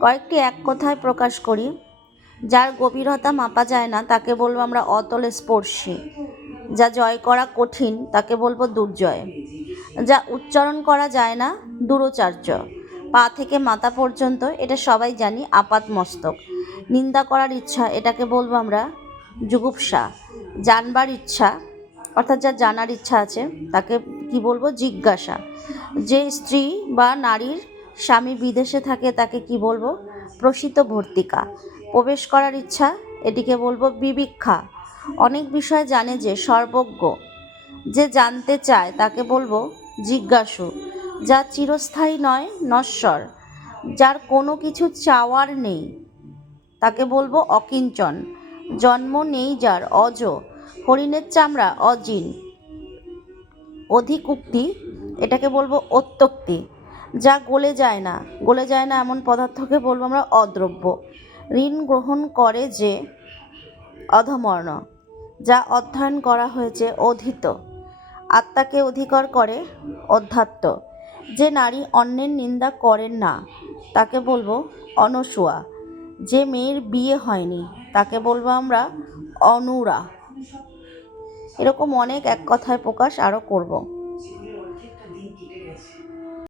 কয়েকটি এক কথায় প্রকাশ করি। যার গভীরতা মাপা যায় না তাকে বলবো আমরা অতলে স্পর্শী। যা জয় করা কঠিন তাকে বলবো দুর্জয়। যা উচ্চারণ করা যায় না দূরোচার্য। পা থেকে মাথা পর্যন্ত এটা সবাই জানি আপাত মস্তক। নিন্দা করার ইচ্ছা এটাকে বলবো আমরা জুগুপ্সা। জানবার ইচ্ছা অর্থাৎ যা জানার ইচ্ছা আছে তাকে কি বলবো জিজ্ঞাসা। যে স্ত্রী বা নারীর স্বামী বিদেশে থাকে তাকে কি বলবো প্রসিত ভর্তিকা। প্রবেশ করার ইচ্ছা এটিকে বলবো বিবিক্ষা। অনেক বিষয় জানে যে সর্বজ্ঞ। যে জানতে চায় তাকে বলবো জিজ্ঞাসু। যা চিরস্থায়ী নয় নশ্বর। যার কোনো কিছু চাওয়ার নেই তাকে বলবো অকিঞ্চন। জন্ম নেই যার অজ। হরিণের চামড়া অজিন। অধিক উক্তি এটাকে বলবো অত্যক্তি। যা গলে যায় না এমন পদার্থকে বলবো আমরা অদ্রব্য। ঋণ গ্রহণ করে যে অধমর্ণ। যা অধ্যয়ন করা হয়েছে অধীত। আত্মাকে অধিকার করে অধ্যাত্ম। যে নারী অন্যের নিন্দা করেন না তাকে বলবো অনসূয়া। যে মেয়ের বিয়ে হয়নি তাকে বলবো আমরা অনুরা। এরকম অনেক এক কথায় প্রকাশ আরও করব।